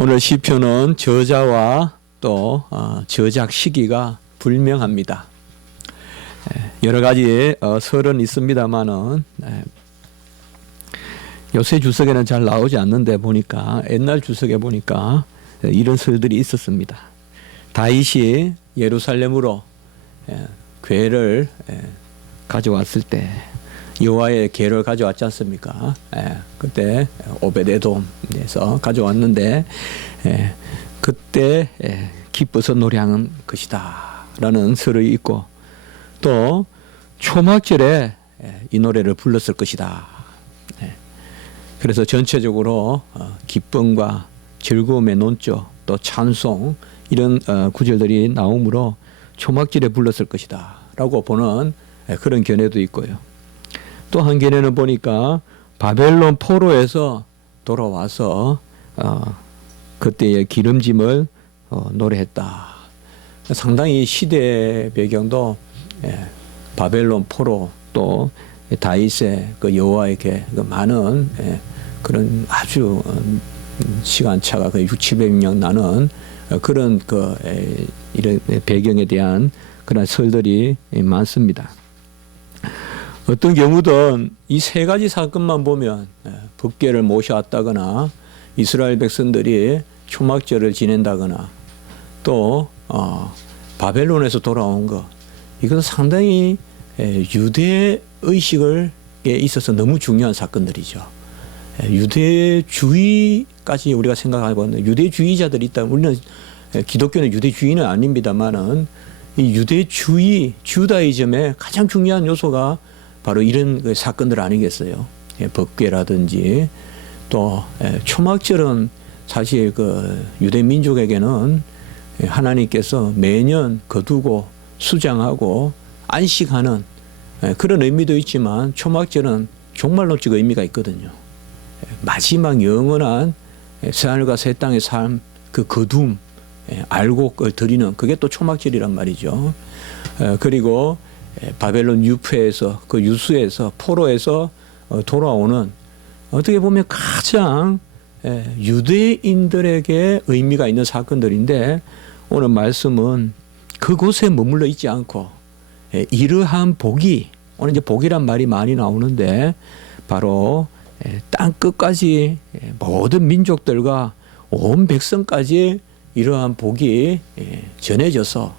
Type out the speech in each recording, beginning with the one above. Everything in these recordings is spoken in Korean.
오늘 시편은 저자와 또 저작 시기가 불명합니다. 여러 가지 설은 있습니다만은 요새 주석에는 잘 나오지 않는데 보니까 옛날 주석에 보니까 이런 설들이 있었습니다. 다윗이 예루살렘으로 궤를 가져왔을 때 여호와의 궤를 가져왔지 않습니까? 그때 오베데돔에서 가져왔는데 그때 기뻐서 노래하는 것이다 라는 설이 있고, 또 초막절에 이 노래를 불렀을 것이다. 그래서 전체적으로 기쁨과 즐거움의 논조, 또 찬송, 이런 구절들이 나오므로 초막절에 불렀을 것이다 라고 보는 그런 견해도 있고요. 또 한 견해는 보니까 바벨론 포로에서 돌아와서 그때의 기름짐을 노래했다. 상당히 시대 배경도 바벨론 포로, 또 다윗의 그 여호와에게 많은 그런 아주 시간차가 그 600~700년 나는 그런 이런 배경에 대한 그런 설들이 많습니다. 어떤 경우든 이 세 가지 사건만 보면 법궤를 모셔왔다거나 이스라엘 백성들이 초막절을 지낸다거나 또 바벨론에서 돌아온 것, 이건 상당히 유대 의식에 있어서 너무 중요한 사건들이죠. 유대주의까지 우리가 생각해보면 유대주의자들이 있다면, 우리는 기독교는 유대주의는 아닙니다만은 이 유대주의, 주다이즘의 가장 중요한 요소가 바로 이런 사건들 아니겠어요? 법궤라든지 또 초막절은 사실 그 유대 민족에게는 하나님께서 매년 거두고 수장하고 안식하는 그런 의미도 있지만, 초막절은 종말론적 의미가 있거든요. 마지막 영원한 새하늘과 새 땅의 삶, 그 거둠 알고 드리는, 그게 또 초막절이란 말이죠. 그리고 바벨론 유폐에서, 그 유수에서, 포로에서 돌아오는, 어떻게 보면 가장 유대인들에게 의미가 있는 사건들인데, 오늘 말씀은 그곳에 머물러 있지 않고 이러한 복이, 오늘 이제 복이란 말이 많이 나오는데 바로 땅 끝까지 모든 민족들과 온 백성까지 이러한 복이 전해져서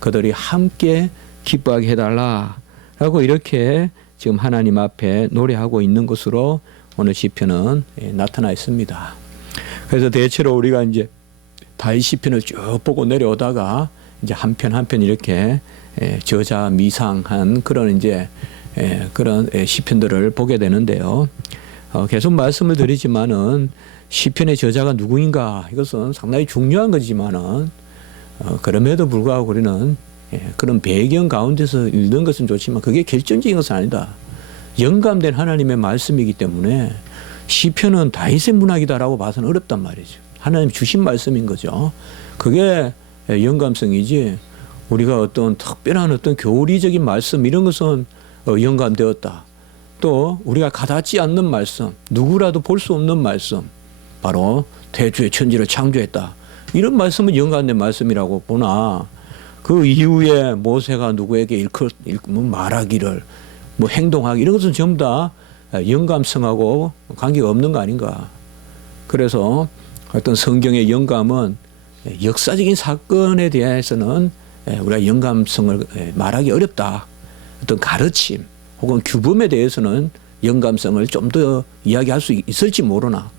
그들이 함께 기뻐하게 해달라라고 이렇게 지금 하나님 앞에 노래하고 있는 것으로 오늘 시편은 나타나 있습니다. 그래서 대체로 우리가 이제 다윗 시편을 쭉 보고 내려오다가 이제 한 편 한 편 이렇게 저자 미상한 그런 이제 그런 시편들을 보게 되는데요. 계속 말씀을 드리지만은 시편의 저자가 누구인가, 이것은 상당히 중요한 거지만은 그럼에도 불구하고 우리는 그런 배경 가운데서 읽는 것은 좋지만 그게 결정적인 것은 아니다. 영감된 하나님의 말씀이기 때문에 시편은 다윗의 문학이다라고 봐서는 어렵단 말이죠. 하나님 주신 말씀인 거죠. 그게 영감성이지, 우리가 어떤 특별한 어떤 교리적인 말씀 이런 것은 영감되었다. 또 우리가 가닿지 않는 말씀, 누구라도 볼 수 없는 말씀, 바로 태초에 천지를 창조했다, 이런 말씀은 영감된 말씀이라고 보나, 그 이후에 모세가 누구에게 말하기를, 뭐 행동하기, 이런 것은 전부 다 영감성하고 관계가 없는 거 아닌가. 그래서 어떤 성경의 영감은 역사적인 사건에 대해서는 우리가 영감성을 말하기 어렵다. 어떤 가르침 혹은 규범에 대해서는 영감성을 좀 더 이야기할 수 있을지 모르나,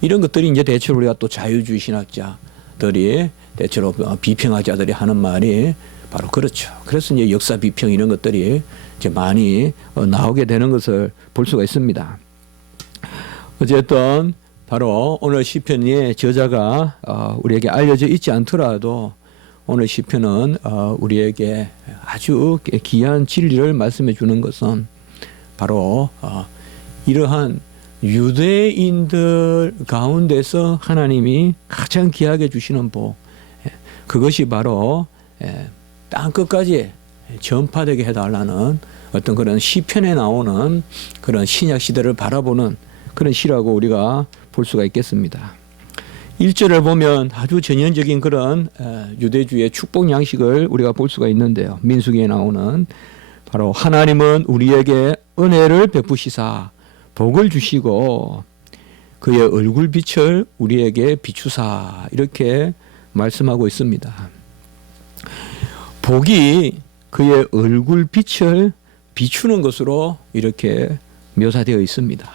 이런 것들이 이제 대체로 우리가 또 자유주의 신학자들이, 대체로 비평학자들이 하는 말이 바로 그렇죠. 그래서 이제 역사 비평 이런 것들이 이제 많이 나오게 되는 것을 볼 수가 있습니다. 어쨌든 바로 오늘 시편의 저자가 우리에게 알려져 있지 않더라도 오늘 시편은 우리에게 아주 귀한 진리를 말씀해 주는 것은 바로 이러한 유대인들 가운데서 하나님이 가장 귀하게 주시는 복, 그것이 바로 땅 끝까지 전파되게 해달라는 어떤 그런 시편에 나오는 그런 신약 시대를 바라보는 그런 시라고 우리가 볼 수가 있겠습니다. 1절을 보면 아주 전형적인 그런 유대주의 축복 양식을 우리가 볼 수가 있는데요. 민수기에 나오는 바로 하나님은 우리에게 은혜를 베푸시사 복을 주시고 그의 얼굴빛을 우리에게 비추사 이렇게 말씀하고 있습니다. 복이 그의 얼굴빛을 비추는 것으로 이렇게 묘사되어 있습니다.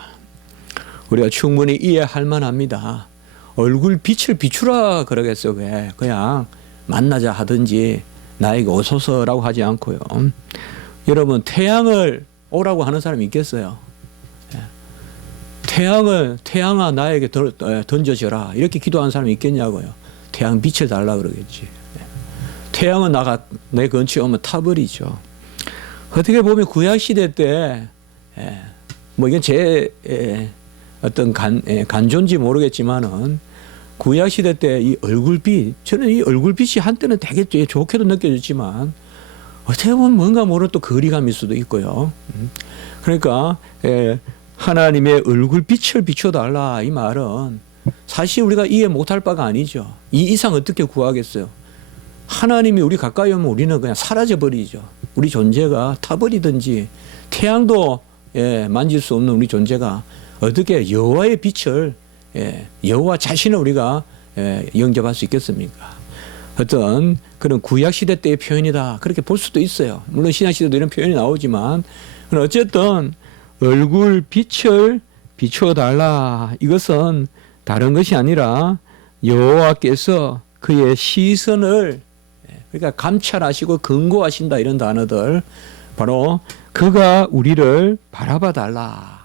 우리가 충분히 이해할 만합니다. 얼굴빛을 비추라 그러겠어요. 왜? 그냥 만나자 하든지 나에게 오소서라고 하지 않고요. 여러분 태양을 오라고 하는 사람이 있겠어요? 태양아 나에게 던져져라 이렇게 기도하는 사람이 있겠냐고요. 태양 빛을 달라 그러겠지. 태양은 내 근처에 오면 타버리죠. 어떻게 보면 구약시대 때 뭐 이건 제 어떤 간조인지 모르겠지만은 구약시대 때 이 얼굴빛 저는 이 얼굴빛이 한때는 되게 좋게도 느껴졌지만 어떻게 보면 뭔가 모르는 또 거리감일 수도 있고요. 그러니까 하나님의 얼굴빛을 비춰달라 이 말은 사실 우리가 이해 못할 바가 아니죠. 이 이상 어떻게 구하겠어요. 하나님이 우리 가까이 오면 우리는 그냥 사라져버리죠. 우리 존재가 타버리든지 태양도 만질 수 없는 우리 존재가 어떻게 여호와의 빛을 여호와 자신을 우리가 영접할 수 있겠습니까? 어떤 그런 구약시대 때의 표현이다 그렇게 볼 수도 있어요. 물론 신약시대도 이런 표현이 나오지만 어쨌든 얼굴 빛을 비추어달라 이것은 다른 것이 아니라 여호와께서 그의 시선을 그러니까 감찰하시고 근고하신다 이런 단어들 바로 그가 우리를 바라봐 달라.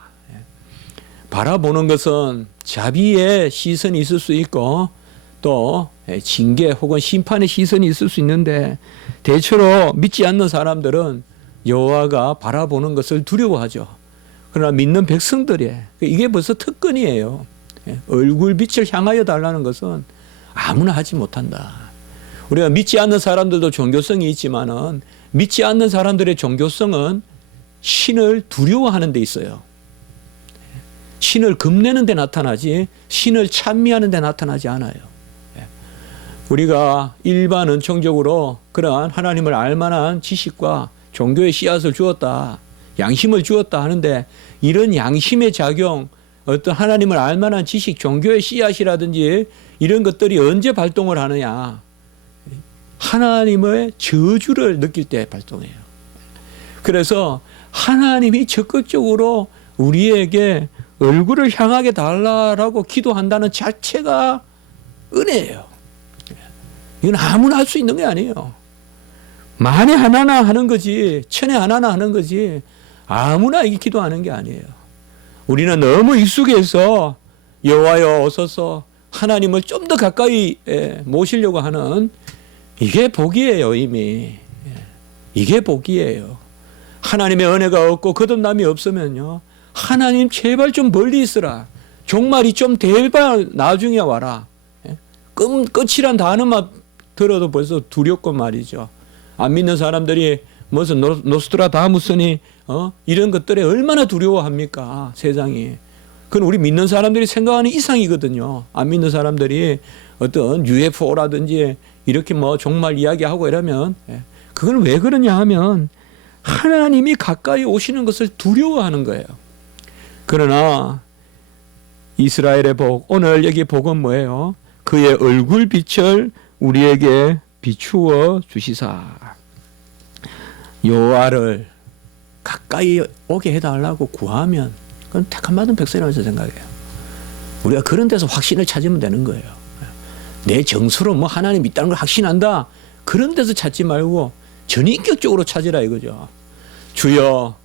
바라보는 것은 자비의 시선이 있을 수 있고 또 징계 혹은 심판의 시선이 있을 수 있는데 대체로 믿지 않는 사람들은 여호와가 바라보는 것을 두려워하죠. 그러나 믿는 백성들이 이게 벌써 특권이에요. 얼굴빛을 향하여 달라는 것은 아무나 하지 못한다. 우리가 믿지 않는 사람들도 종교성이 있지만은 믿지 않는 사람들의 종교성은 신을 두려워하는 데 있어요. 신을 금내는 데 나타나지 신을 찬미하는 데 나타나지 않아요. 우리가 일반 은총적으로 그러한 하나님을 알만한 지식과 종교의 씨앗을 주었다. 양심을 주었다 하는데 이런 양심의 작용 어떤 하나님을 알만한 지식 종교의 씨앗이라든지 이런 것들이 언제 발동을 하느냐. 하나님의 저주를 느낄 때 발동해요. 그래서 하나님이 적극적으로 우리에게 얼굴을 향하게 달라라고 기도한다는 자체가 은혜예요. 이건 아무나 할 수 있는 게 아니에요. 만에 하나나 하는 거지 천에 하나나 하는 거지 아무나 이 기도하는 게 아니에요. 우리는 너무 익숙해서 여호와여 오소서 하나님을 좀 더 가까이 모시려고 하는 이게 복이에요. 이미 이게 복이에요. 하나님의 은혜가 없고 거듭남이 없으면요 하나님 제발 좀 멀리 있으라. 종말이 좀 제발 나중에 와라. 끝이란 단어만 들어도 벌써 두렵고 말이죠. 안 믿는 사람들이 무슨 노스트라다무스니 이런 것들에 얼마나 두려워합니까 세상이. 그건 우리 믿는 사람들이 생각하는 이상이거든요. 안 믿는 사람들이 어떤 UFO라든지 이렇게 뭐 종말 이야기하고 이러면 그건 왜 그러냐 하면 하나님이 가까이 오시는 것을 두려워하는 거예요. 그러나 이스라엘의 복 오늘 여기 복은 뭐예요? 그의 얼굴빛을 우리에게 비추어 주시사 여호와를 가까이 오게 해달라고 구하면 그건 택함받은 백성이라고 생각해요. 우리가 그런 데서 확신을 찾으면 되는 거예요. 내 정서로 뭐 하나님 있다는 걸 확신한다. 그런 데서 찾지 말고 전인격적으로 찾으라 이거죠. 주여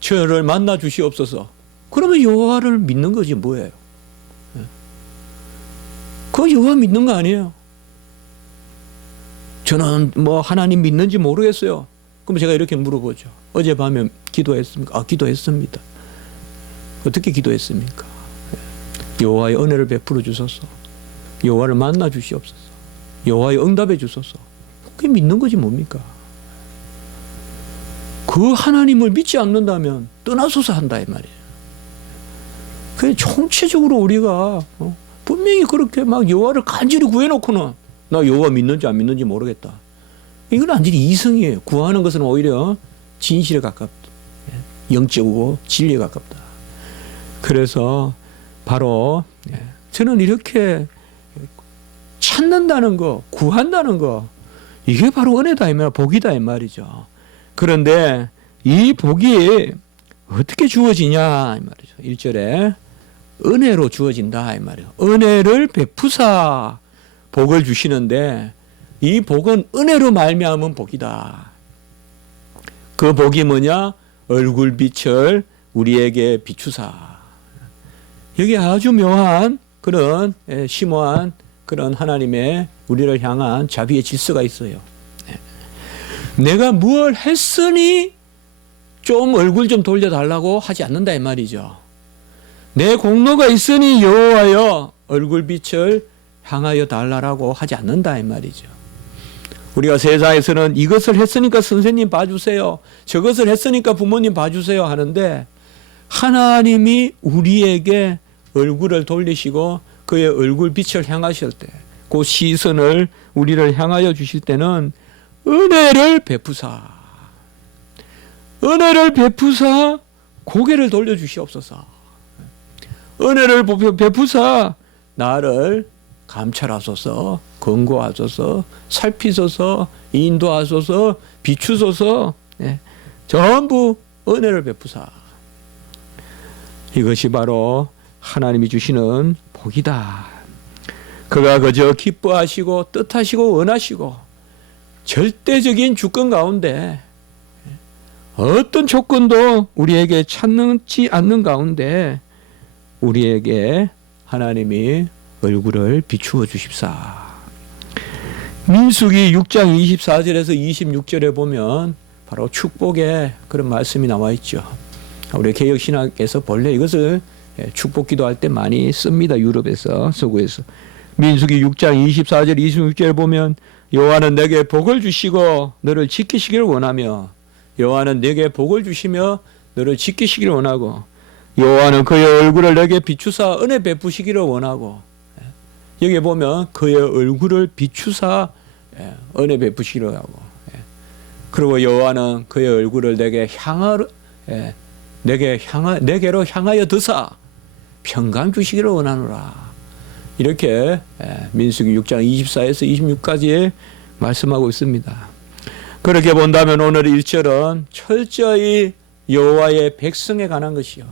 저를 만나 주시옵소서. 그러면 여호와를 믿는 거지 뭐예요. 그 여호와 믿는 거 아니에요. 저는 뭐 하나님 믿는지 모르겠어요. 그럼 제가 이렇게 물어보죠. 어젯밤에 기도했습니까? 기도했습니다. 어떻게 기도했습니까? 여호와의 은혜를 베풀어 주소서. 여호와를 만나 주시옵소서. 여호와의 응답해 주소서. 그게 믿는 거지 뭡니까? 그 하나님을 믿지 않는다면 떠나소서 한다 이 말이에요. 그게 총체적으로 우리가 분명히 그렇게 막 여호와를 간절히 구해놓고는 나 여호와 믿는지 안 믿는지 모르겠다. 이건 완전히 이성이에요. 구하는 것은 오히려 진실에 가깝다. 영적이고 진리에 가깝다. 그래서 바로 저는 이렇게 찾는다는 거, 구한다는 거, 이게 바로 은혜다 이 말, 복이다 이 말이죠. 그런데 이 복이 어떻게 주어지냐 이 말이죠. 1절에 은혜로 주어진다 이 말이에요. 은혜를 베푸사 복을 주시는데 이 복은 은혜로 말미암은 복이다. 그 복이 뭐냐? 얼굴빛을 우리에게 비추사. 여기 아주 묘한 그런 심오한 그런 하나님의 우리를 향한 자비의 질서가 있어요. 내가 뭘 했으니 좀 얼굴 좀 돌려달라고 하지 않는다 이 말이죠. 내 공로가 있으니 여호와여 얼굴빛을 향하여 달라라고 하지 않는다 이 말이죠. 우리가 세상에서는 이것을 했으니까 선생님 봐주세요, 저것을 했으니까 부모님 봐주세요 하는데 하나님이 우리에게 얼굴을 돌리시고 그의 얼굴빛을 향하실 때, 그 시선을 우리를 향하여 주실 때는 은혜를 베푸사 고개를 돌려주시옵소서. 은혜를 베푸사 나를 감찰하소서, 권고하소서, 살피소서, 인도하소서, 비추소서. 전부 은혜를 베푸사. 이것이 바로 하나님이 주시는 복이다. 그가 그저 기뻐하시고 뜻하시고 원하시고 절대적인 주권 가운데 어떤 조건도 우리에게 찾지 않는 가운데 우리에게 하나님이 얼굴을 비추어 주십사. 민수기 6장 24절에서 26절에 보면 바로 축복의 그런 말씀이 나와 있죠. 우리 개혁신학에서 본래 이것을 축복 기도할 때 많이 씁니다. 유럽에서, 서구에서. 민수기 6장 24절 26절에 보면 여호와는 내게 복을 주시고 너를 지키시기를 원하며, 여호와는 내게 복을 주시며 너를 지키시기를 원하고, 여호와는 그의 얼굴을 내게 비추사 은혜 베푸시기를 원하고. 여기 보면 그의 얼굴을 비추사 은혜 베푸시기를 하고, 그리고 여호와는 그의 얼굴을 내게로 향하여 드사 평강 주시기를 원하노라. 이렇게 민수기 6장 24에서 26까지 말씀하고 있습니다. 그렇게 본다면 오늘 1절은 철저히 여호와의 백성에 관한 것이요,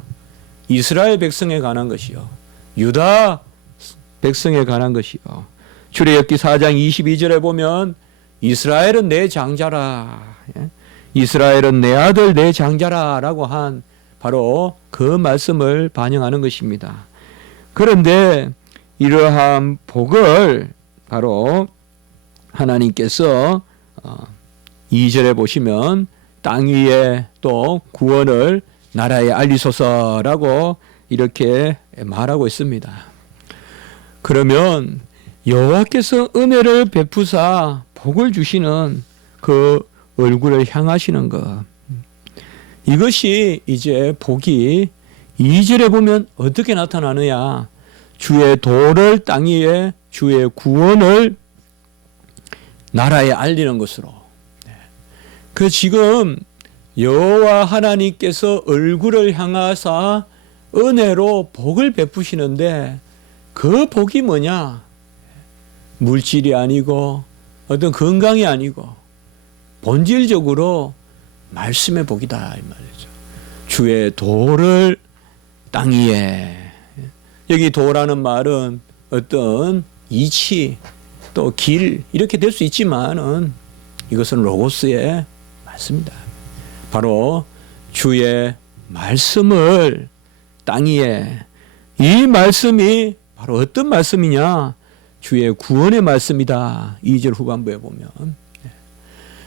이스라엘 백성에 관한 것이요, 유다 백성에 관한 것이요. 출애굽기 4장 22절에 보면 이스라엘은 내 장자라, 이스라엘은 내 아들 내 장자라 라고 한 바로 그 말씀을 반영하는 것입니다. 그런데 이러한 복을 바로 하나님께서 2절에 보시면 땅 위에 또 구원을 나라에 알리소서라고 이렇게 말하고 있습니다. 그러면 여호와께서 은혜를 베푸사 복을 주시는 그 얼굴을 향하시는 것, 이것이 이제 복이 2절에 보면 어떻게 나타나느냐? 주의 도를 땅 위에 주의 구원을 나라에 알리는 것으로. 그 지금 여호와 하나님께서 얼굴을 향하사 은혜로 복을 베푸시는데 그 복이 뭐냐? 물질이 아니고 어떤 건강이 아니고 본질적으로 말씀의 복이다 이 말이죠. 주의 도를 땅 위에. 여기 도라는 말은 어떤 이치 또 길 이렇게 될 수 있지만은 이것은 로고스의 말씀입니다. 바로 주의 말씀을 땅 위에. 이 말씀이 바로 어떤 말씀이냐? 주의 구원의 말씀이다. 2절 후반부에 보면.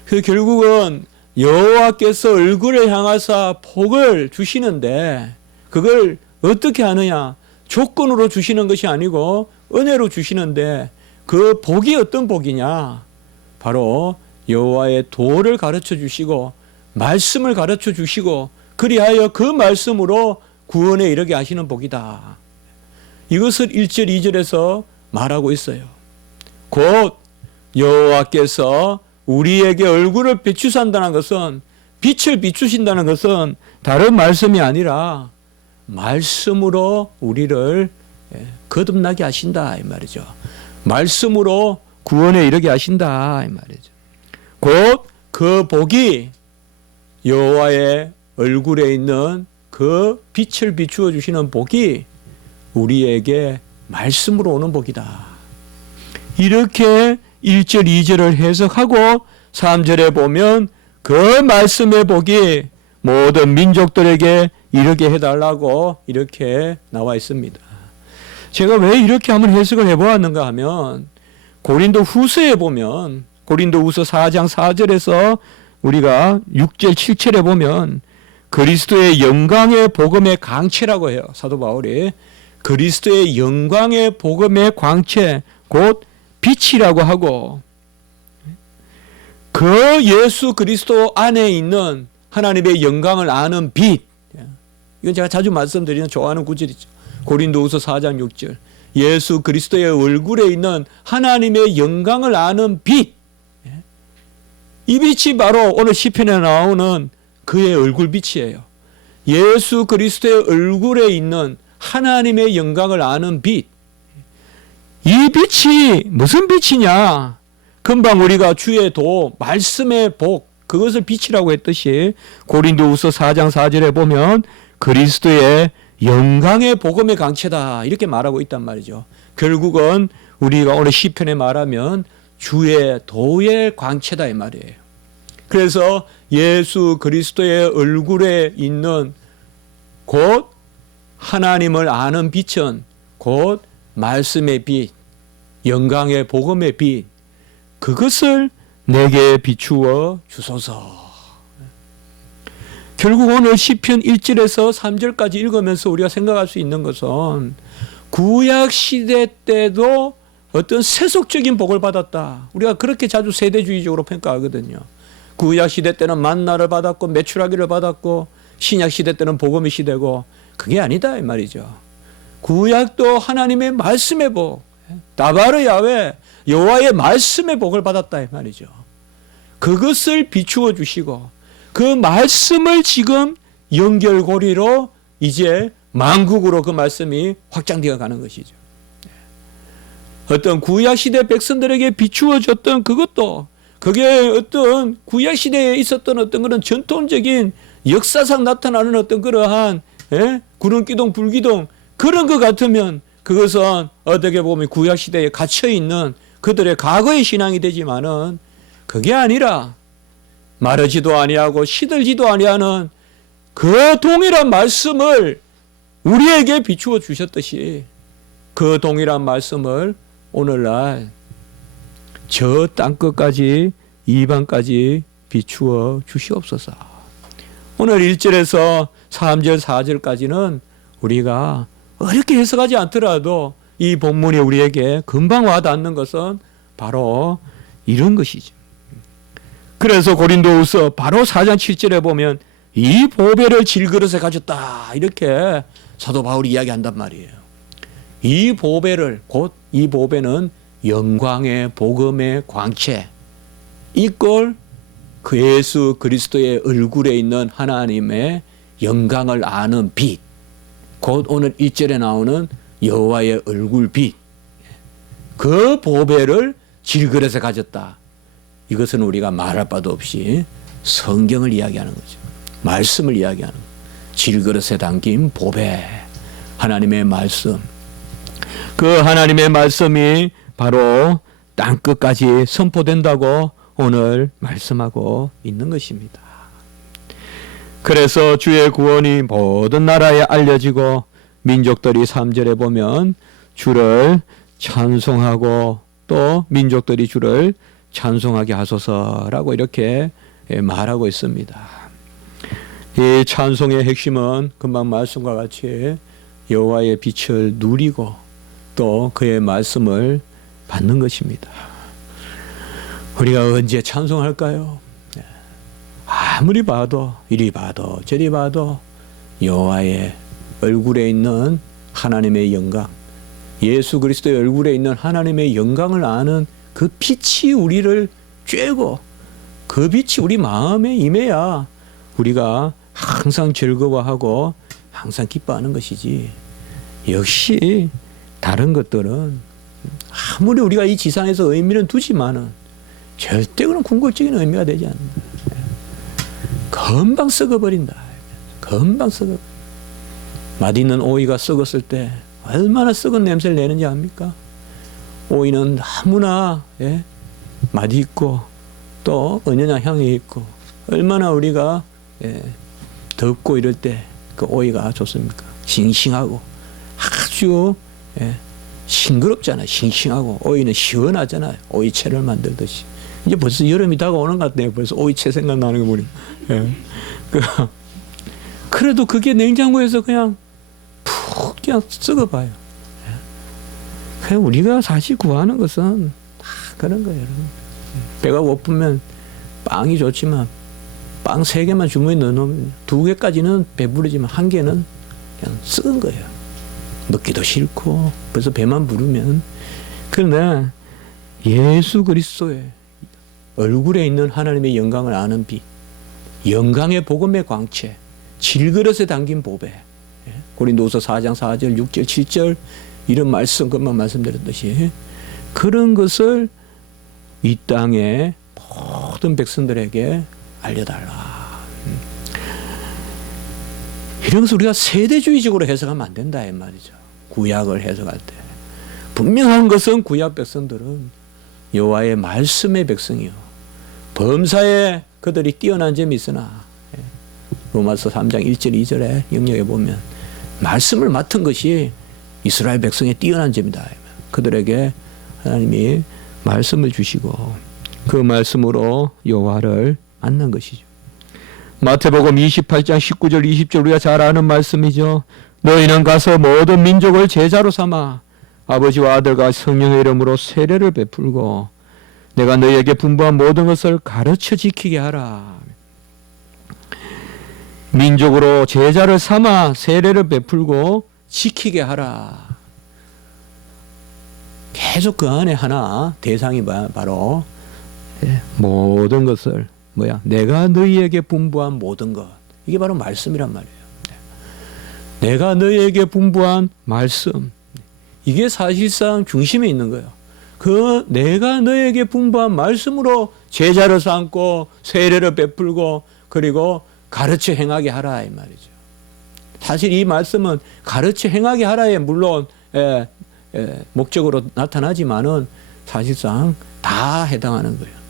그 결국은 여호와께서 얼굴을 향하사 복을 주시는데 그걸 어떻게 하느냐? 조건으로 주시는 것이 아니고 은혜로 주시는데 그 복이 어떤 복이냐? 바로 여호와의 도를 가르쳐 주시고 말씀을 가르쳐 주시고 그리하여 그 말씀으로 구원에 이르게 하시는 복이다. 이것을 1절 2절에서 말하고 있어요. 곧 여호와께서 우리에게 얼굴을 비추신다는 것은, 빛을 비추신다는 것은 다른 말씀이 아니라 말씀으로 우리를 거듭나게 하신다 이 말이죠. 말씀으로 구원에 이르게 하신다 이 말이죠. 곧 그 복이 여호와의 얼굴에 있는 그 빛을 비추어 주시는 복이 우리에게 말씀으로 오는 복이다. 이렇게 1절 2절을 해석하고 3절에 보면 그 말씀의 복이 모든 민족들에게 이르게 해달라고 이렇게 나와 있습니다. 제가 왜 이렇게 한번 해석을 해보았는가 하면, 고린도 후서에 보면, 고린도 후서 4장 4절에서 우리가 6절 7절에 보면 그리스도의 영광의 복음의 광채라고 해요. 사도 바울이 그리스도의 영광의 복음의 광채, 곧 빛이라고 하고, 그 예수 그리스도 안에 있는 하나님의 영광을 아는 빛. 이건 제가 자주 말씀드리는 좋아하는 구절이죠. 고린도후서 4장 6절. 예수 그리스도의 얼굴에 있는 하나님의 영광을 아는 빛. 이 빛이 바로 오늘 시편에 나오는 그의 얼굴빛이에요. 예수 그리스도의 얼굴에 있는 하나님의 영광을 아는 빛. 이 빛이 무슨 빛이냐? 금방 우리가 주의 도, 말씀의 복, 그것을 빛이라고 했듯이 고린도후서 4장 4절에 보면 그리스도의 영광의 복음의 광채다 이렇게 말하고 있단 말이죠. 결국은 우리가 오늘 시편에 말하면 주의 도의 광채다 이 말이에요. 그래서 예수 그리스도의 얼굴에 있는 곧 하나님을 아는 빛은 곧 말씀의 빛, 영광의 복음의 빛, 그것을 내게 비추어 주소서. 결국 오늘 시편 1절에서 3절까지 읽으면서 우리가 생각할 수 있는 것은 구약 시대 때도 어떤 세속적인 복을 받았다. 우리가 그렇게 자주 세대주의적으로 평가하거든요. 구약 시대 때는 만나를 받았고 메추라기를 받았고, 신약 시대 때는 복음의 시대고, 그게 아니다 이 말이죠. 구약도 하나님의 말씀의 복, 다바르 야훼 여호와의 말씀의 복을 받았다 이 말이죠. 그것을 비추어 주시고 그 말씀을 지금 연결고리로 이제 만국으로 그 말씀이 확장되어 가는 것이죠. 어떤 구약시대 백성들에게 비추어졌던 그것도, 그게 어떤 구약시대에 있었던 어떤 그런 전통적인 역사상 나타나는 어떤 그러한 구름기둥 불기둥 그런 것 같으면 그것은 어떻게 보면 구약시대에 갇혀있는 그들의 과거의 신앙이 되지만은 그게 아니라 마르지도 아니하고 시들지도 아니하는 그 동일한 말씀을 우리에게 비추어 주셨듯이 그 동일한 말씀을 오늘날 저 땅끝까지 이방까지 비추어 주시옵소서. 오늘 1절에서 3절 4절까지는 우리가 어렵게 해석하지 않더라도 이 본문이 우리에게 금방 와닿는 것은 바로 이런 것이죠. 그래서 고린도후서 바로 4장 7절에 보면 이 보배를 질그릇에 가졌다 이렇게 사도 바울이 이야기한단 말이에요. 이 보배를, 곧 이 보배는 영광의 복음의 광채, 이꼴 그 예수 그리스도의 얼굴에 있는 하나님의 영광을 아는 빛, 곧 오늘 1절에 나오는 여호와의 얼굴 빛, 그 보배를 질그릇에 가졌다. 이것은 우리가 말할 바도 없이 성경을 이야기하는 거죠. 말씀을 이야기하는 거죠. 질그릇에 담긴 보배, 하나님의 말씀. 그 하나님의 말씀이 바로 땅끝까지 선포된다고 오늘 말씀하고 있는 것입니다. 그래서 주의 구원이 모든 나라에 알려지고 민족들이 3절에 보면 주를 찬송하고 또 민족들이 주를 찬송하게 하소서라고 이렇게 말하고 있습니다. 이 찬송의 핵심은 금방 말씀과 같이 여호와의 빛을 누리고 또 그의 말씀을 받는 것입니다. 우리가 언제 찬송할까요? 아무리 봐도 이리 봐도 저리 봐도 여호와의 얼굴에 있는 하나님의 영광, 예수 그리스도의 얼굴에 있는 하나님의 영광을 아는 그 빛이 우리를 쬐고 그 빛이 우리 마음에 임해야 우리가 항상 즐거워하고 항상 기뻐하는 것이지. 역시 다른 것들은 아무리 우리가 이 지상에서 의미는 두지만은 절대 그런 궁극적인 의미가 되지 않는다. 금방 썩어버린다. 금방 썩어. 맛있는 오이가 썩었을 때 얼마나 썩은 냄새를 내는지 압니까? 오이는 너무나 맛있고 또 은연한 향이 있고 얼마나 우리가 덥고 이럴 때 그 오이가 좋습니까? 싱싱하고 아주 싱그럽잖아요. 싱싱하고 오이는 시원하잖아요. 오이채를 만들듯이. 이제 벌써 여름이 다가오는 것 같네요. 벌써 오이채 생각나는 거 보니. 그래도 그게 냉장고에서 그냥 푹 그냥 썩어봐요. 그냥 우리가 사실 구하는 것은 다 그런 거예요. 여러분. 배가 고프면 빵이 좋지만 빵 3개만 주머니에 넣어놓으면 2개까지는 배부르지만 1개는 그냥 썩은 거예요. 먹기도 싫고 벌써 배만 부르면. 그런데 예수 그리스도의 얼굴에 있는 하나님의 영광을 아는 빛, 영광의 복음의 광채, 질그릇에 담긴 보배, 고린도후서 4장 4절 6절 7절 이런 말씀 것만 말씀드렸듯이 그런 것을 이 땅의 모든 백성들에게 알려달라. 이런 것을 우리가 세대주의적으로 해석하면 안 된다 이 말이죠. 구약을 해석할 때 분명한 것은 구약 백성들은 여호와의 말씀의 백성이요 범사에 그들이 뛰어난 점이 있으나 로마서 3장 1절 2절에 영역에 보면 말씀을 맡은 것이 이스라엘 백성의 뛰어난 점이다. 그들에게 하나님이 말씀을 주시고 그 말씀으로 여호와를 만난 것이죠. 마태복음 28장 19절 20절 우리가 잘 아는 말씀이죠. 너희는 가서 모든 민족을 제자로 삼아 아버지와 아들과 성령의 이름으로 세례를 베풀고 내가 너희에게 분부한 모든 것을 가르쳐 지키게 하라. 민족으로 제자를 삼아 세례를 베풀고 지키게 하라. 계속 그 안에 하나 대상이 바로 모든 것을 내가 너희에게 분부한 모든 것. 이게 바로 말씀이란 말이에요. 내가 너희에게 분부한 말씀. 이게 사실상 중심에 있는 거예요. 그 내가 너희에게 분부한 말씀으로 제자를 삼고 세례를 베풀고 그리고 가르쳐 행하게 하라 이 말이죠. 사실 이 말씀은 가르쳐 행하게 하라에 물론 목적으로 나타나지만은 사실상 다 해당하는 거예요.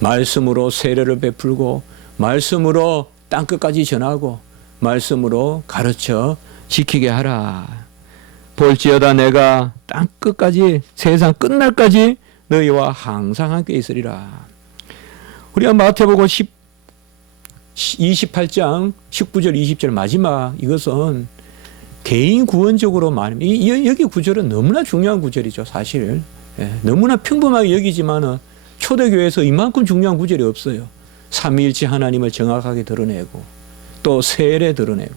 말씀으로 세례를 베풀고 말씀으로 땅끝까지 전하고 말씀으로 가르쳐 지키게 하라. 볼지어다 내가 땅끝까지 세상 끝날까지 너희와 항상 함께 있으리라. 우리가 마태복음 28장 19절 20절 마지막 이것은 개인 구원적으로 말하면 여기 구절은 너무나 중요한 구절이죠. 사실 너무나 평범하게 여기지만은 초대교회에서 이만큼 중요한 구절이 없어요. 삼위일체 하나님을 정확하게 드러내고 또 세례 드러내고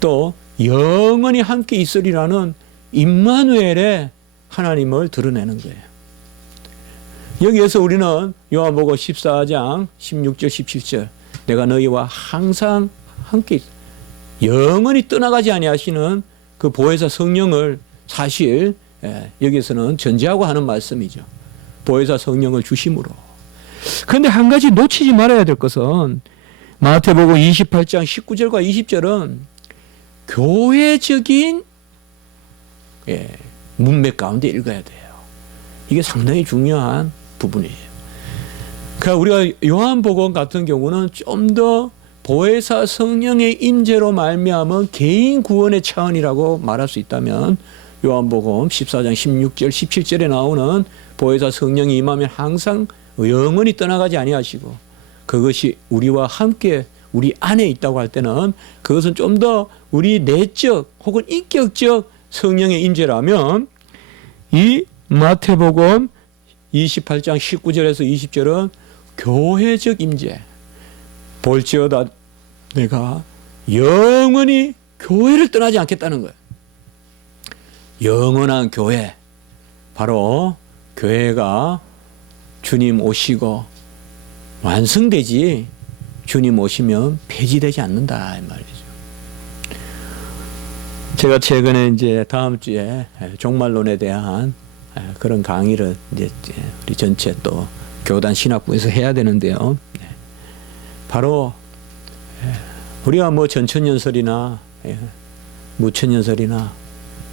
또 영원히 함께 있으리라는 임마누엘의 하나님을 드러내는 거예요. 여기에서 우리는 요한복음 14장 16절 17절 내가 너희와 항상 함께 있어. 영원히 떠나가지 아니하시는 그 보혜사 성령을 사실 여기서는 전제하고 하는 말씀이죠. 보혜사 성령을 주심으로. 그런데 한 가지 놓치지 말아야 될 것은 마태복음 28장 19절과 20절은 교회적인 문맥 가운데 읽어야 돼요. 이게 상당히 중요한 부분이에요. 그러니까 우리가 요한복음 같은 경우는 좀 더 보혜사 성령의 임재로 말미암은 개인 구원의 차원이라고 말할 수 있다면 요한복음 14장 16절 17절에 나오는 보혜사 성령이 임하면 항상 영원히 떠나가지 아니하시고 그것이 우리와 함께 우리 안에 있다고 할 때는 그것은 좀 더 우리 내적 혹은 인격적 성령의 임재라면 이 마태복음 28장 19절에서 20절은 교회적 임재. 볼지어다 내가 영원히 교회를 떠나지 않겠다는 거예요. 영원한 교회, 바로 교회가 주님 오시고 완성되지 주님 오시면 폐지되지 않는다 이 말이죠. 제가 최근에 이제 다음 주에 종말론에 대한 그런 강의를 이제 우리 전체 또 교단 신학부에서 해야 되는데요. 바로 우리가 뭐 전천연설이나 무천연설이나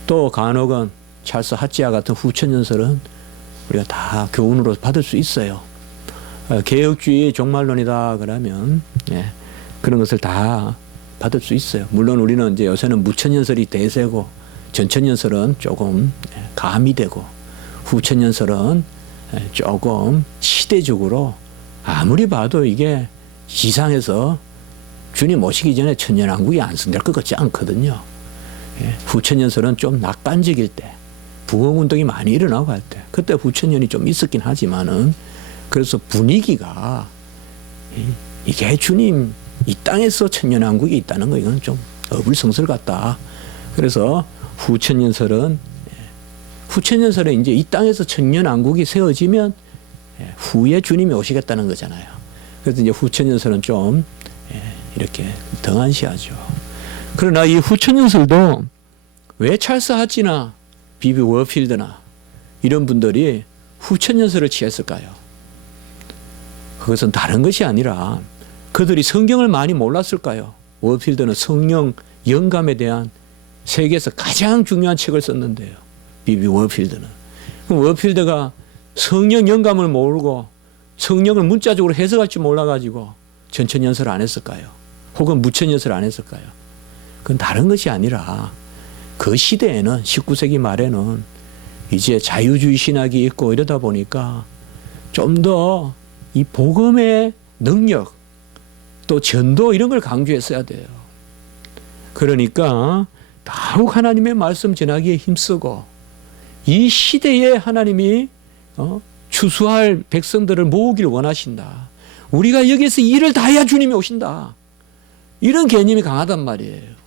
또 간혹은 찰스 하찌아 같은 후천연설은 우리가 다 교훈으로 받을 수 있어요. 개혁주의 종말론이다 그러면 그런 것을 다 받을 수 있어요. 물론 우리는 이제 요새는 무천연설이 대세고 전천연설은 조금 가미되고 후천연설은 조금 시대적으로 아무리 봐도 이게 지상에서 주님 오시기 전에 천년왕국이 완성될 것 같지 않거든요. 후천연설은 좀 낙관적일 때, 부흥운동이 많이 일어나고 할 때, 그때 후천년이 좀 있었긴 하지만은, 그래서 분위기가 이게 주님 이 땅에서 천년왕국이 있다는 거 이건 좀 어불성설 같다. 그래서 후천연설은 이제 이 땅에서 천년왕국이 세워지면 후에 주님이 오시겠다는 거잖아요. 그래서 이제 후천연설은 좀 이렇게 등한시하죠. 그러나 이 후천연설도 왜 찰스 하찌나 비비 워필드나 이런 분들이 후천연설을 취했을까요? 그것은 다른 것이 아니라 그들이 성경을 많이 몰랐을까요? 워필드는 성령 영감에 대한 세계에서 가장 중요한 책을 썼는데요. 비비 워필드는. 그럼 워필드가 성령 영감을 모르고 성령을 문자적으로 해석할 줄 몰라가지고 전천연설을 안 했을까요? 혹은 무천연설을 안 했을까요? 그건 다른 것이 아니라 그 시대에는 19세기 말에는 이제 자유주의 신학이 있고 이러다 보니까 좀 더 이 복음의 능력 또 전도 이런 걸 강조했어야 돼요. 그러니까 더욱 하나님의 말씀 전하기에 힘쓰고 이 시대에 하나님이 추수할 백성들을 모으기를 원하신다. 우리가 여기서 일을 다 해야 주님이 오신다. 이런 개념이 강하단 말이에요.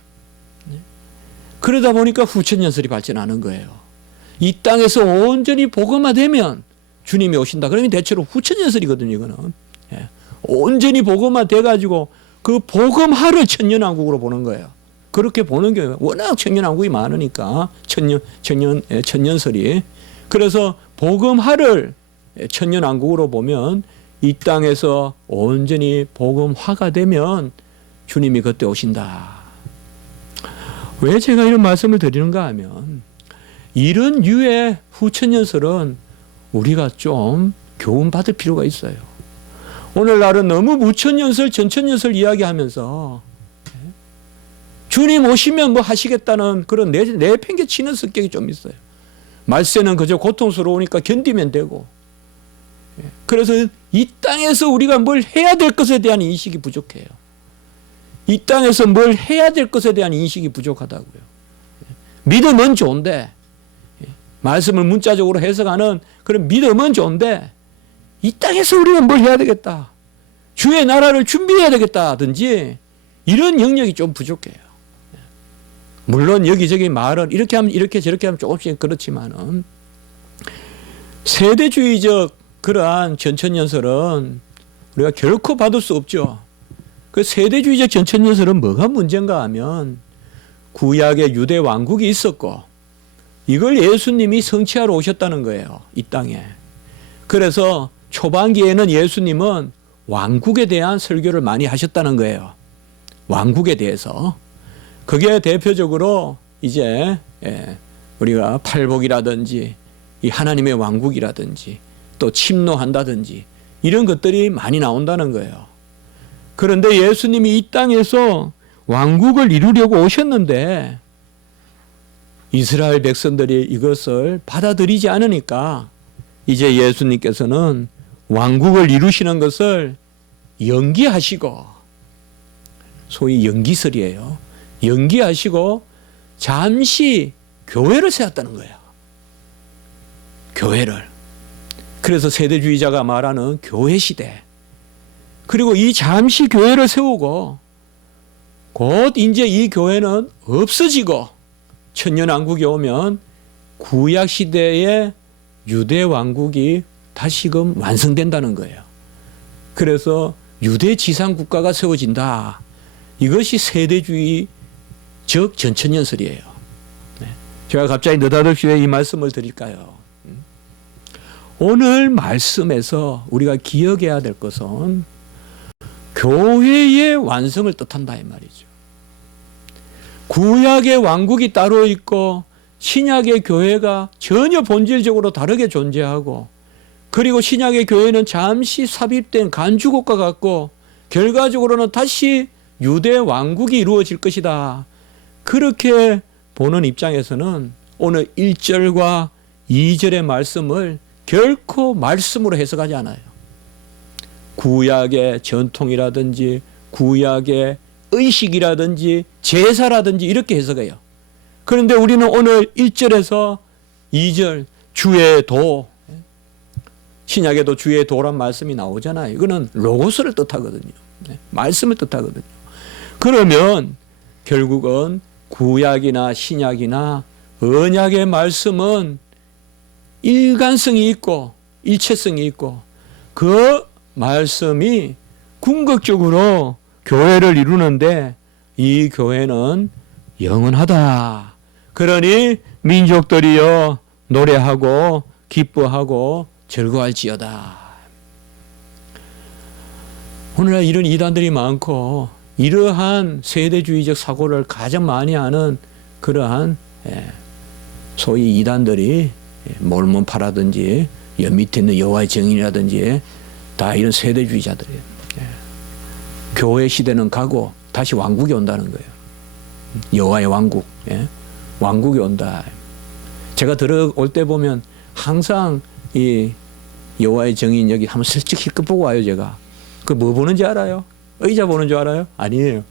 그러다 보니까 후천연설이 발전하는 거예요. 이 땅에서 온전히 복음화되면 주님이 오신다. 그러면 대체로 후천연설이거든요. 이거는. 온전히 복음화 돼가지고 그 복음화를 천년왕국으로 보는 거예요. 그렇게 보는 게 워낙 천년왕국이 많으니까 천년설이. 그래서 복음화를 천년왕국으로 보면 이 땅에서 온전히 복음화가 되면 주님이 그때 오신다. 왜 제가 이런 말씀을 드리는가 하면 이런 류의 후천연설은 우리가 좀 교훈받을 필요가 있어요. 오늘날은 너무 무천연설, 전천연설 이야기하면서 주님 오시면 뭐 하시겠다는 그런 내팽개치는 성격이 좀 있어요. 말세는 그저 고통스러우니까 견디면 되고. 그래서 이 땅에서 우리가 뭘 해야 될 것에 대한 인식이 부족해요. 이 땅에서 뭘 해야 될 것에 대한 인식이 부족하다고요. 믿음은 좋은데, 말씀을 문자적으로 해석하는 그런 믿음은 좋은데, 이 땅에서 우리가 뭘 해야 되겠다. 주의 나라를 준비해야 되겠다든지, 이런 영역이 좀 부족해요. 물론 여기저기 말은 이렇게 하면 이렇게 저렇게 하면 조금씩 그렇지만은, 세대주의적 그러한 전천연설은 우리가 결코 받을 수 없죠. 그 세대주의적 전천연설은 뭐가 문제인가 하면 구약의 유대 왕국이 있었고 이걸 예수님이 성취하러 오셨다는 거예요. 이 땅에. 그래서 초반기에는 예수님은 왕국에 대한 설교를 많이 하셨다는 거예요. 왕국에 대해서. 그게 대표적으로 이제 우리가 팔복이라든지 이 하나님의 왕국이라든지 또 침노한다든지 이런 것들이 많이 나온다는 거예요. 그런데 예수님이 이 땅에서 왕국을 이루려고 오셨는데 이스라엘 백성들이 이것을 받아들이지 않으니까 이제 예수님께서는 왕국을 이루시는 것을 연기하시고, 소위 연기설이에요. 연기하시고 잠시 교회를 세웠다는 거예요. 교회를. 그래서 세대주의자가 말하는 교회 시대. 그리고 이 잠시 교회를 세우고 곧 이제 이 교회는 없어지고 천년왕국이 오면 구약 시대의 유대 왕국이 다시금 완성된다는 거예요. 그래서 유대 지상 국가가 세워진다. 이것이 세대주의적 전천연설이에요. 네. 제가 갑자기 느닷없이 왜 이 말씀을 드릴까요? 오늘 말씀에서 우리가 기억해야 될 것은 교회의 완성을 뜻한다 이 말이죠. 구약의 왕국이 따로 있고 신약의 교회가 전혀 본질적으로 다르게 존재하고, 그리고 신약의 교회는 잠시 삽입된 간주국과 같고 결과적으로는 다시 유대 왕국이 이루어질 것이다. 그렇게 보는 입장에서는 오늘 1절과 2절의 말씀을 결코 말씀으로 해석하지 않아요. 구약의 전통이라든지 구약의 의식이라든지 제사라든지 이렇게 해석해요. 그런데 우리는 오늘 1절에서 2절 주의 도, 신약에도 주의 도란 말씀이 나오잖아요. 이거는 로고스를 뜻하거든요. 말씀을 뜻하거든요. 그러면 결국은 구약이나 신약이나 언약의 말씀은 일관성이 있고 일체성이 있고 그 말씀이 궁극적으로 교회를 이루는데 이 교회는 영원하다. 그러니 민족들이여 노래하고 기뻐하고 즐거워할지어다. 오늘날 이런 이단들이 많고 이러한 세대주의적 사고를 가장 많이 하는 그러한 소위 이단들이 몰몬파라든지 밑에 있는 여호와의 증인이라든지 다 이런 세대주의자들이에요. 교회 시대는 가고 다시 왕국이 온다는 거예요. 여호와의 왕국, 왕국이 온다. 제가 들어올 때 보면 항상 이 여호와의 증인 여기 한번 슬쩍 힐끗 보고 와요. 제가 그 뭐 보는지 알아요? 의자 보는 줄 알아요? 아니에요.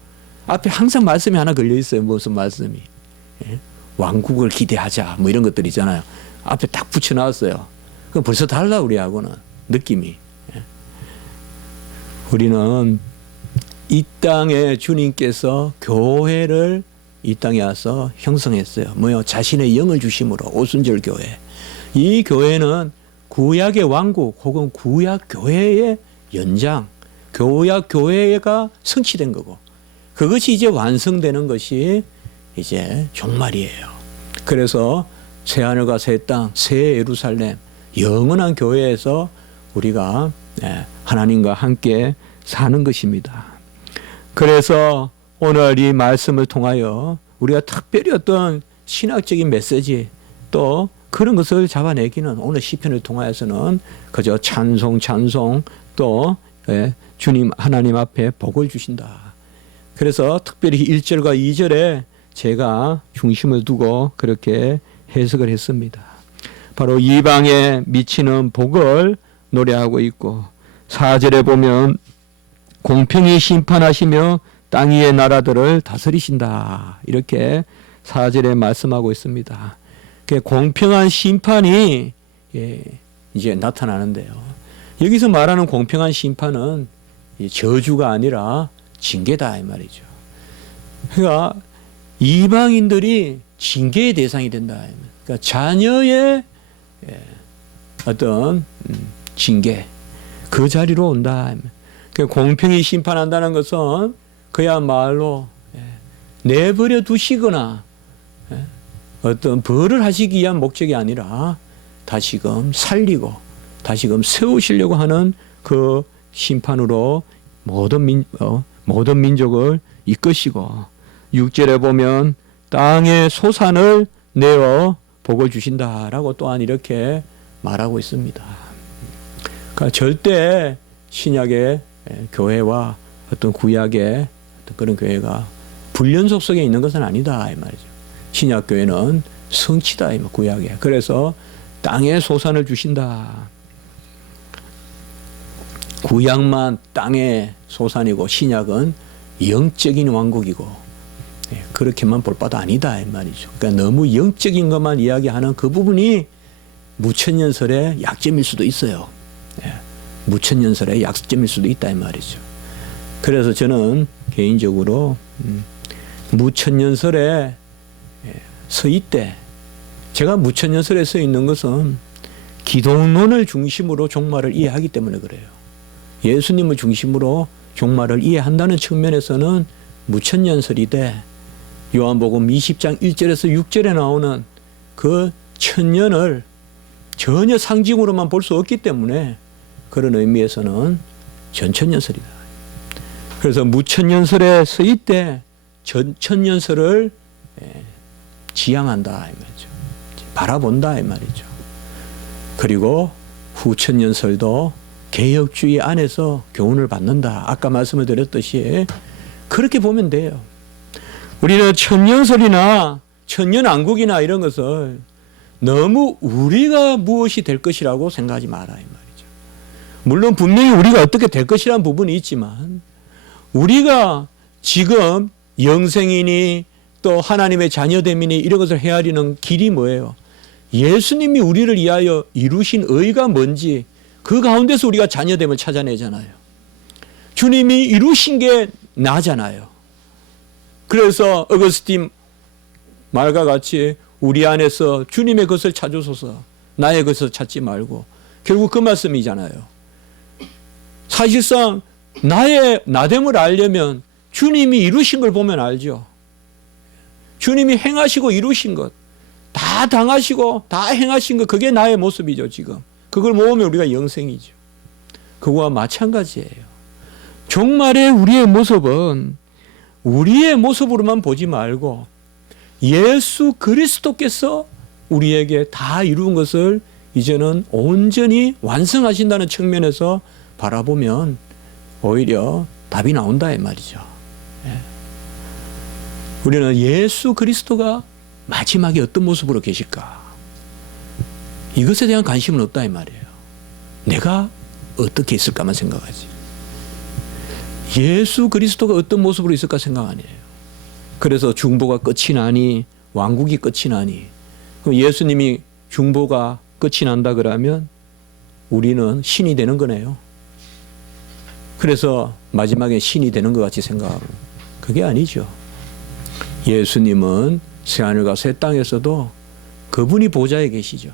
앞에 항상 말씀이 하나 걸려 있어요. 무슨 말씀이? 왕국을 기대하자 뭐 이런 것들 있잖아요. 앞에 딱 붙여놨어요. 그 벌써 달라 우리하고는 느낌이. 우리는 이 땅에 주님께서 교회를 이 땅에 와서 형성했어요. 뭐요? 자신의 영을 주심으로 오순절 교회. 이 교회는 구약의 왕국 혹은 구약 교회의 연장, 구약 교회가 성취된 거고 그것이 이제 완성되는 것이 이제 종말이에요. 그래서 새하늘과 새 땅, 새 예루살렘, 영원한 교회에서 우리가 하나님과 함께 사는 것입니다. 그래서 오늘 이 말씀을 통하여 우리가 특별히 어떤 신학적인 메시지 또 그런 것을 잡아내기는 오늘 시편을 통하여서는 그저 찬송 또 주님 하나님 앞에 복을 주신다. 그래서 특별히 1절과 2절에 제가 중심을 두고 그렇게 해석을 했습니다. 바로 이방에 미치는 복을 노래하고 있고 4절에 보면 공평히 심판하시며 땅 위의 나라들을 다스리신다. 이렇게 4절에 말씀하고 있습니다. 공평한 심판이 이제 나타나는데요. 여기서 말하는 공평한 심판은 저주가 아니라 징계다 이 말이죠. 그러니까 이방인들이 징계의 대상이 된다. 그러니까 자녀의 어떤 징계 그 자리로 온다. 그러니까 공평히 심판한다는 것은 그야말로 내버려 두시거나 어떤 벌을 하시기 위한 목적이 아니라 다시금 살리고 다시금 세우시려고 하는 그 심판으로 모든 민족을 이끄시고 6절에 보면 땅의 소산을 내어 복을 주신다라고 또한 이렇게 말하고 있습니다. 그러니까 절대 신약의 교회와 어떤 구약의 어떤 그런 교회가 불연속 속에 있는 것은 아니다 이 말이죠. 신약 교회는 성취다 이 구약에. 그래서 땅의 소산을 주신다. 구약만 땅의 소산이고 신약은 영적인 왕국이고 그렇게만 볼 바도 아니다 이 말이죠. 그러니까 너무 영적인 것만 이야기하는 그 부분이 무천년설의 약점일 수도 있어요. 무천년설의 약점일 수도 있다 이 말이죠. 그래서 저는 개인적으로 무천년설의 서희 때 제가 무천년설에 써 있는 것은 기독론을 중심으로 종말을 이해하기 때문에 그래요. 예수님을 중심으로 종말을 이해한다는 측면에서는 무천년설이되 요한복음 20장 1절에서 6절에 나오는 그 천년을 전혀 상징으로만 볼 수 없기 때문에 그런 의미에서는 전천년설이다. 그래서 무천년설에 쓰일 때 전천년설을 지향한다 이 말이죠. 바라본다 이 말이죠. 그리고 후천년설도 개혁주의 안에서 교훈을 받는다. 아까 말씀을 드렸듯이 그렇게 보면 돼요. 우리는 천년설이나 천년왕국이나 이런 것을 너무 우리가 무엇이 될 것이라고 생각하지 마라 이 말이죠. 물론 분명히 우리가 어떻게 될 것이라는 부분이 있지만 우리가 지금 영생이니 또 하나님의 자녀됨이니 이런 것을 헤아리는 길이 뭐예요? 예수님이 우리를 위하여 이루신 의가 뭔지 그 가운데서 우리가 자녀됨을 찾아내잖아요. 주님이 이루신 게 나잖아요. 그래서 어거스틴 말과 같이 우리 안에서 주님의 것을 찾으소서 나의 것을 찾지 말고 결국 그 말씀이잖아요. 사실상 나의 나됨을 알려면 주님이 이루신 걸 보면 알죠. 주님이 행하시고 이루신 것 다 당하시고 다 행하신 것 그게 나의 모습이죠. 지금 그걸 모으면 우리가 영생이죠. 그거와 마찬가지예요. 종말의 우리의 모습은 우리의 모습으로만 보지 말고 예수 그리스도께서 우리에게 다 이룬 것을 이제는 온전히 완성하신다는 측면에서 바라보면 오히려 답이 나온다 이 말이죠. 우리는 예수 그리스도가 마지막에 어떤 모습으로 계실까? 이것에 대한 관심은 없다 이 말이에요. 내가 어떻게 있을까만 생각하지. 예수 그리스도가 어떤 모습으로 있을까 생각 안 해요. 그래서 중보가 끝이 나니 왕국이 끝이 나니 그럼 예수님이 중보가 끝이 난다 그러면 우리는 신이 되는 거네요. 그래서 마지막에 신이 되는 것 같이 생각하고 그게 아니죠. 예수님은 새하늘과 새 땅에서도 그분이 보좌에 계시죠.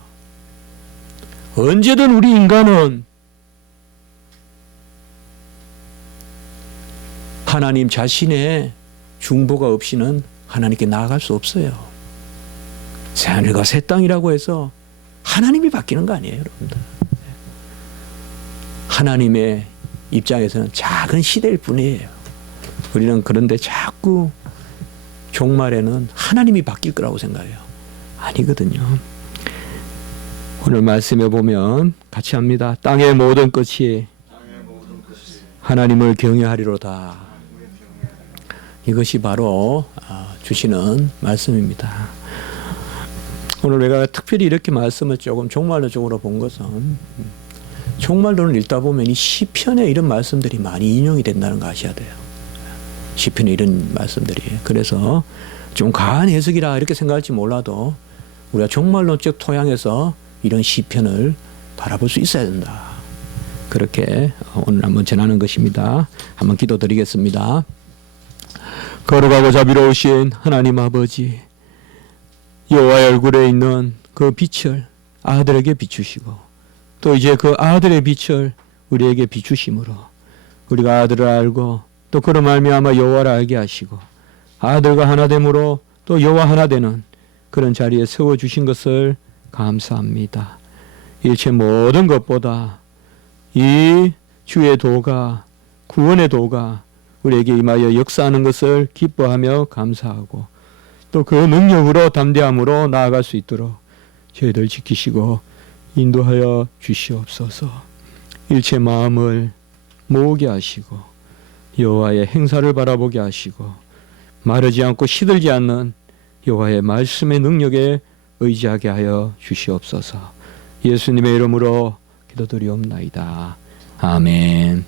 언제든 우리 인간은 하나님 자신의 중보가 없이는 하나님께 나아갈 수 없어요. 새하늘과 새 땅이라고 해서 하나님이 바뀌는 거 아니에요, 여러분들. 하나님의 입장에서는 작은 시대일 뿐이에요. 우리는 그런데 자꾸 종말에는 하나님이 바뀔 거라고 생각해요. 아니거든요. 오늘 말씀에 보면 같이 합니다. 땅의 모든 끝이 하나님을 경외하리로다. 이것이 바로 주시는 말씀입니다. 오늘 내가 특별히 이렇게 말씀을 조금 종말론 쪽으로 본 것은 종말론을 읽다 보면 이 시편에 이런 말씀들이 많이 인용이 된다는 거 아셔야 돼요. 시편에 이런 말씀들이. 그래서 좀 과한 해석이라 이렇게 생각할지 몰라도 우리가 종말론적 토양에서 이런 시편을 바라볼 수 있어야 된다. 그렇게 오늘 한번 전하는 것입니다. 한번 기도드리겠습니다. 거룩하고 자비로우신 하나님 아버지, 여호와의 얼굴에 있는 그 빛을 아들에게 비추시고 또 이제 그 아들의 빛을 우리에게 비추심으로 우리가 아들을 알고 또 그로 말미암아 여호와를 알게 하시고 아들과 하나됨으로 또 여호와 하나 되는 그런 자리에 세워주신 것을 감사합니다. 일체 모든 것보다 이 주의 도가 구원의 도가 우리에게 임하여 역사하는 것을 기뻐하며 감사하고 또 그 능력으로 담대함으로 나아갈 수 있도록 저희들 지키시고 인도하여 주시옵소서. 일체 마음을 모으게 하시고 여호와의 행사를 바라보게 하시고 마르지 않고 시들지 않는 여호와의 말씀의 능력에 의지하게 하여 주시옵소서. 예수님의 이름으로 기도드리옵나이다. 아멘.